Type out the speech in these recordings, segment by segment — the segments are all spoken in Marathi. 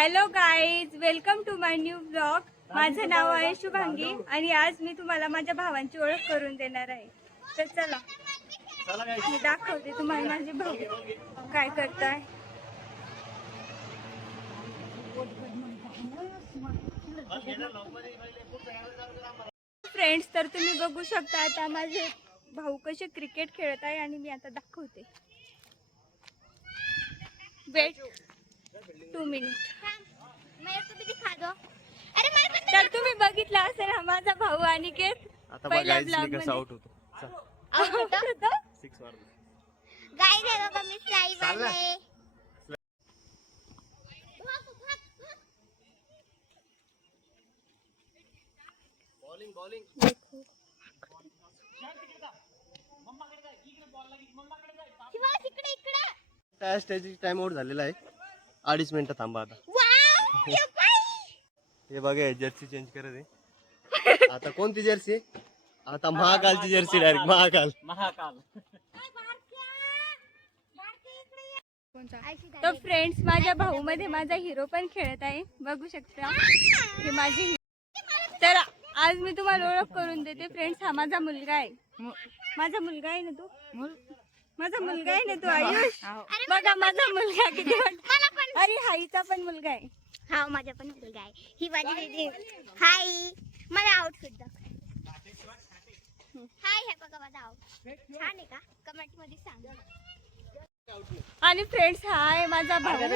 Hello guys, welcome to my new blog. माझं नाव आहे शुभांगी आणि आज मी तुम्हाला माझ्या भावांची ओळख करून देणार आहे. तर चला मी दाखवते तुम्हाला माझे भाऊ काय करताय. फ्रेंड्स, तर तुम्ही बघू शकता आता माझे भाऊ कसे क्रिकेट खेळत आहे आणि मी आता दाखवते. Wait 2 minute. तर तुम्ही बघितलं असेल हा माझा भाऊ अनिकेत पहिल्या ब्लॉग मध्ये आउट होतो. गाइस हे बघा मी लाईव्ह आहे. बॉलिंग त्या स्टेजची टाइम आउट झालेला आहे. 2.5 मिनिटं थांबा आता. हे बघा जर्सी चेंज करत आहे. आता कोणती जर्सी? आता महाकालची जर्सी, डायरेक्ट महाकाल. तर फ्रेंड्स, माझ्या भाऊ मध्ये माझा हिरो पण खेळत आहे, बघू शकता. हे माझे हिरो. तर आज मी तुम्हाला ओळख करून देते फ्रेंड्स. हा माझा मुलगा आहे. माझा मुलगा आहे ना तू? माझा मुलगा आहे ना तू आयुष? बघा माझा मुलगा किती. अरे हाईचा पण मुलगा आहे. हा माझा पण मुलगा आहे. ही माझी दीदी. हाय, मला आउटफिट दाखव. हाय, हे बघा माझा आउटफिट छान आहे का? कमेंट मध्ये सांगा. आणि फ्रेंड्स, हा आहे माझा भाऊ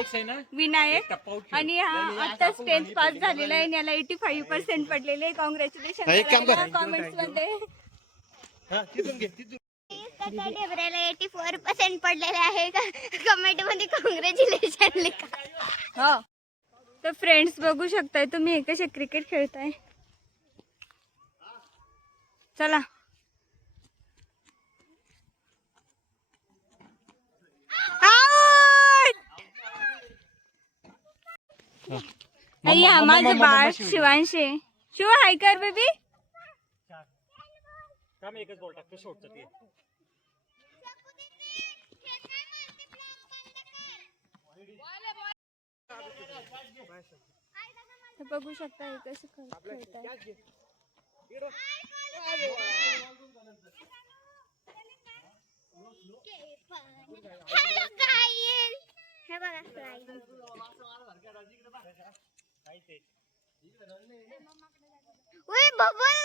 विनायक आणि हा आताच 10th पास झालेला आहे. याला 85% पडलेले. कॉंग्रॅच्युलेशन कॉमेंट्स मध्ये. त्याच्या ढेबऱ्याला 84% पडलेले आहे का? कमेंट मध्ये कॉंग्रॅच्युलेशन लिखा. हो. तर फ्रेंड्स, बघू शकताय तुम्ही हे कसे क्रिकेट खेळताय. चला हा माझं बाळ शिवांशी. शिव हाय कर बेबी. एकच बॉल टाकतो शॉटचा ते. बघू शकता हे कसं खेळताय. हॅलो गाइस, हे बघा फ्राई. ओए बबल.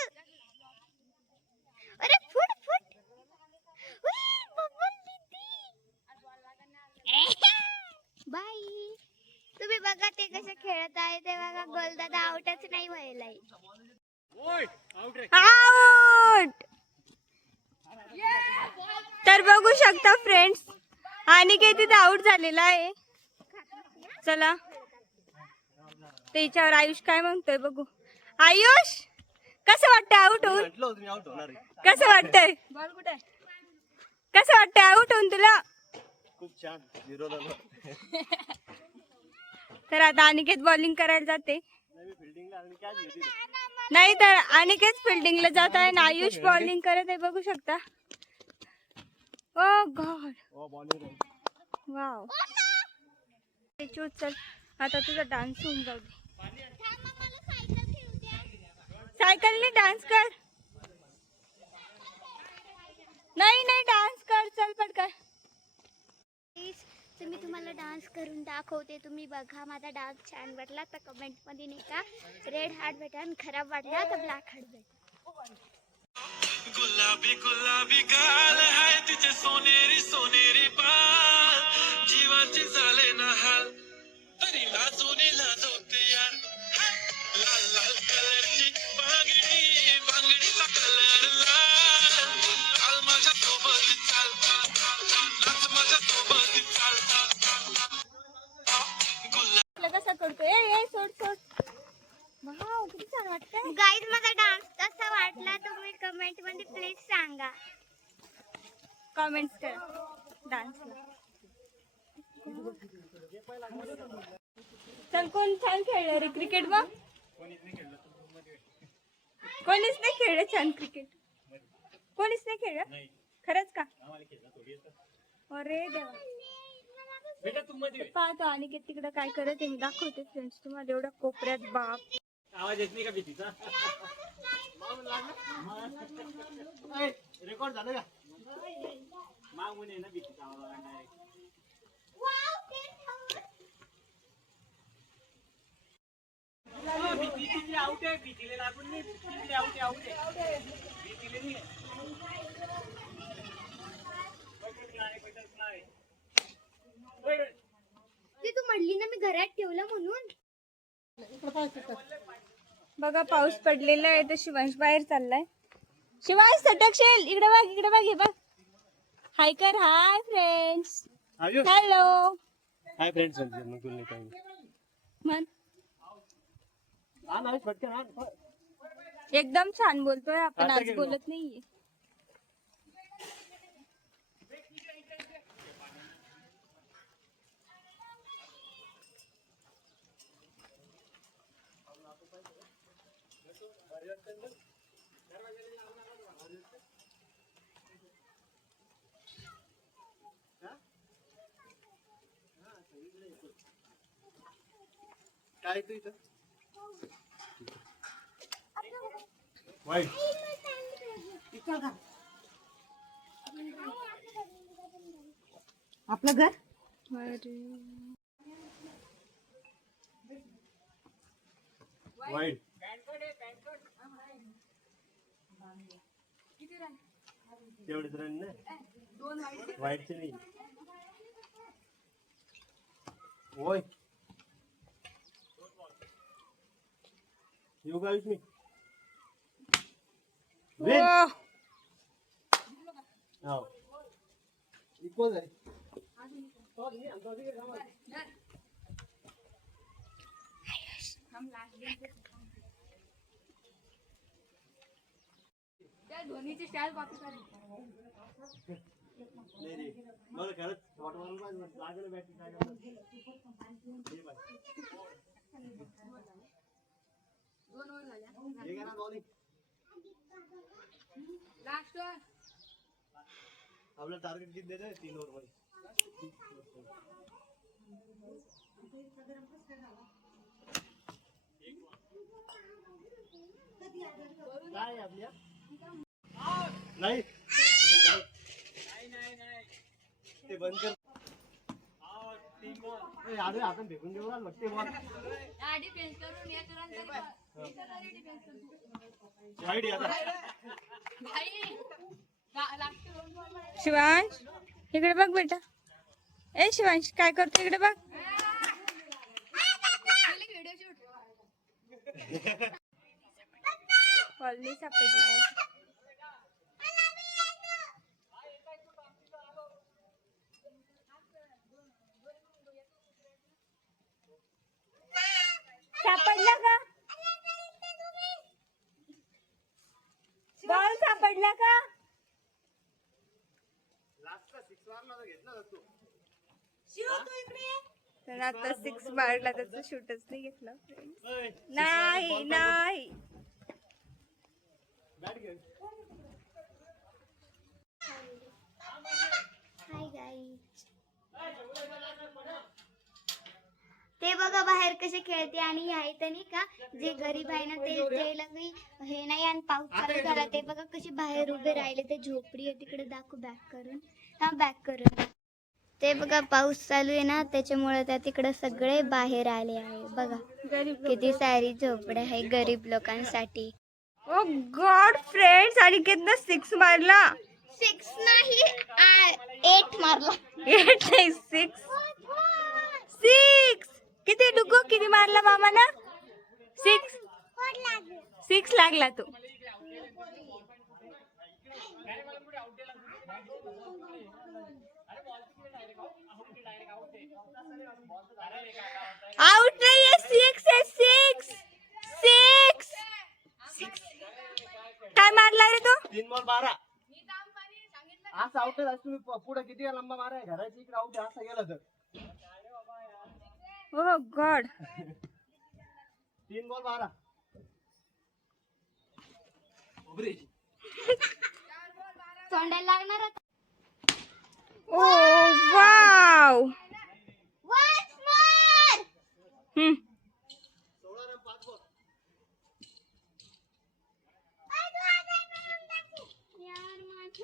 अरे फुट. ओए बबल दीदी. बाय. तुम्ही बघा ते कसे खेळत आहे ते बघा. गोलदादा आउटच नाही व्हायलाय. आउट. तर बघू शकता फ्रेंड्स, अनिकेत आउट झालेला आहे. चला त्याच्यावर आयुष काय म्हणतोय बघू. आयुष, कसं वाटतंय आउट होऊन? कसं वाटतंय? कसं वाटतंय आउट होऊन तुला? खूप छान. 0 तर आता अनिकेत बॉलिंग करायला जाते. नाही तर अनिकेत फिल्डिंगला जात आहे ना आयुष बॉलिंग करत आहे, बघू शकता. ओ गॉड, वाव. चल आता तुझा डान्स होऊन जाऊ दे. सायकलने डान्स कर. नाही डान्स कर. चल पटकन. मी तुम्हाला डान्स करून दाखवते. तुम्ही बघा माझा डान्स छान वाटला तर कमेंट मध्ये नाही का रेड हार्ट भेटा आणि खराब वाटला तर ब्लॅक हार्ट भेटा. गुलाबी गुलाबी गाल है तिचे सोनेरी बाल, जीवाचे झाले ना हाल तरी लाजवते यार. लाल लाल कलरची बांगडीचा कलर लाल. काल माझ्या सोबत चाल, नाच माझ्या सोबत चाल. कसा करतोय? सोड. वाव, किती छान वाटतंय. गाइस, माझा डान्स कसा वाटला तुम्ही कमेंट मध्ये प्लीज सांगा. कमेंट्स करा डान्सला. चल, कोण छान खेळलं रे क्रिकेट? मग कोणीच नाही खेळलं छान क्रिकेट. कोणीच नाही खेळलं खरंच का? अरे देवा. बेटा तुम मध्ये पाहतो आणि तिकडे काय करत आहे मी दाखवते फ्रेंड्स तुम्हाला. एवढ्या कोपऱ्यात बाप. आवाज येत नाही का भीतीचा? रेकॉर्ड झालं का? मागून आहे ना भीतीचा आवाज direct. भीतीले आउट आहे, भीतीले लागून नाही, भीतीले आउट आहे, आउट आहे. भीतीले नाही. बटरफ्लाय. ते तू म्हणली ना मी घरात ठेवलं म्हणून. बघा पाऊस पडलेला आहे तर शिवांश बाहेर चाललाय. शिवांश सटकशील. इकडे बघ, इकडे बघ, हे बघ. हाय कर. Hi friends. Hello. Hi friends. मग तुला काय म्हण. हा नाही पटकन हा. एकदम छान बोलतोय आपण, आज बोलत नाहीये. काय तू इथं वाईट आपलं घर वाईट तेवढेच रन ना वाईटचे नाही. होय येऊ का विष्णू? हो इक्वल आहे. धोनीची स्टाईल कॉपी कर. नाही रे मला खरंच वाटलं लागलं बॅटरी काय आपलं टार्गेट किती देत 3 ओव्हर मध्ये. काय आपल्या नाही ते बंद कर. आडवे हाताने फेकून देऊ राहिला ते बॉल. वाईट आहे आता. शिवांश इकडे बघ बेटा. ए शिवांश काय करतो इकडे बघ. कॉलनी सापडलाय. सापडला का बॉल? सापडला का? तर आता 6 मारला त्याचा शूटच नाही घेतला. नाही नाही हाय गाईज. ते बघा बाहेर कसे खेळते आणि ह्या इथं नाही का जे गरीब आहे ना ते लगे हे नाही आणि पाऊस चालू झाला ते बघा कसे बाहेर उभे राहिले. ते झोपडी आहे तिकडे दाखव बॅक करून. हा बॅक करून. ते बघा पाऊस चालू आहे ना त्याच्यामुळे त्या तिकडे सगळे बाहेर आले आहे. बघा किती सारी झोपड्या आहे गरीब लोकांसाठी. ओ गॉड फ्रेंड्स. आणि कितना 6 मारला. 6 नाही 8 मारला. 8 नाही 6. 6 किती डुगो किती मारला मामा ना? 6 लागला तो. आउट नाही आहे. 6 आहे. 6 काय मारला रे तो? 3 बॉल 12. असं आउट आहे. तुम्ही पुढे किती लंबा मारा घराची इकडे आउट असं गेलं तर. ओ गॉड. 3 बॉल 12. तोंडाला लागणार आता. ओ वाव. हम्म.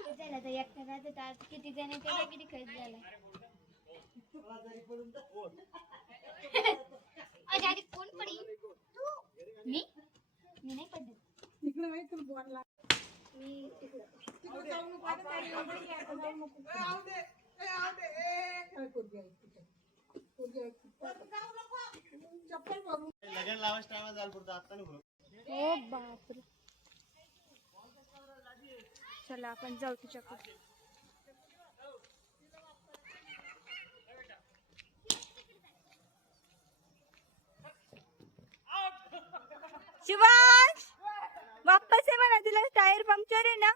झालं तर एकट्याला आज किती जण आहे त्याला किती खर्च झाला आधी कोण पडी मी नाही पडले लगन लावायचं टायमा झालं पुरतं आता नाही होत. हो बापरे. चला आपण जाऊ तुझ्याकडे. शिवांश वापस आहे म्हणा, तिला टायर पंक्चर आहे ना.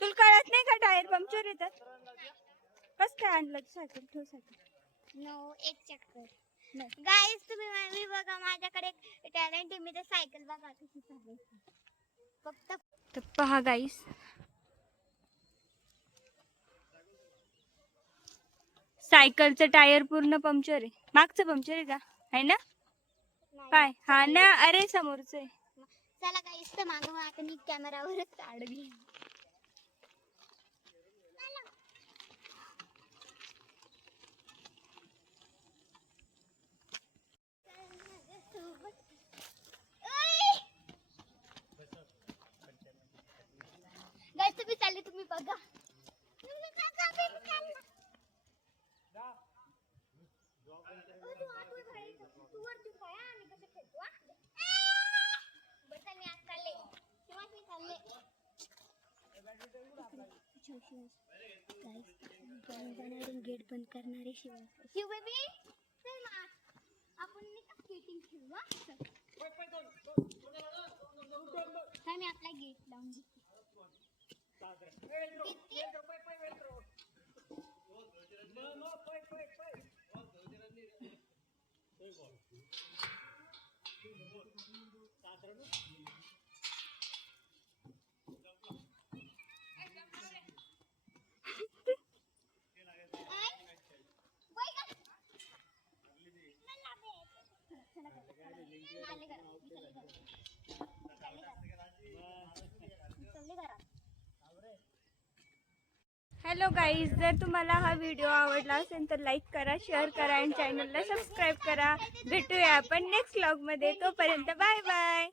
तुला कळत नाही का टायर पंक्चर येतात. कस काय आणलं सायकल ठेव सायकल. नो एक चक्कर गाईस तुम्ही मी बघा माझ्याकडे टॅलेंट आहे मी तर सायकल बघा कशी चालवायची फक्त तर पहा गाईस सायकलचं टायर पूर्ण पंक्चर आहे. मागचं पंक्चर आहे का आहे ना काय. हा ना अरे समोरचं आहे. चला गाईस तर मागं आता मी कॅमेरावरच काढली गाईस तुम्ही चालले तुम्ही बघा गेट बंद करणारे शिव बेबी चल ना आपण नाही का स्केटिंग खेळू हा मी आपला गेट लावून देते हॅलो गाईज, जर तुम्हाला हा व्हिडिओ आवडला असेल तर लाईक करा, शेअर करा आणि चॅनलला सबस्क्राईब करा. भेटूया आपण नेक्स्ट व्लॉगमध्ये. तोपर्यंत बाय बाय.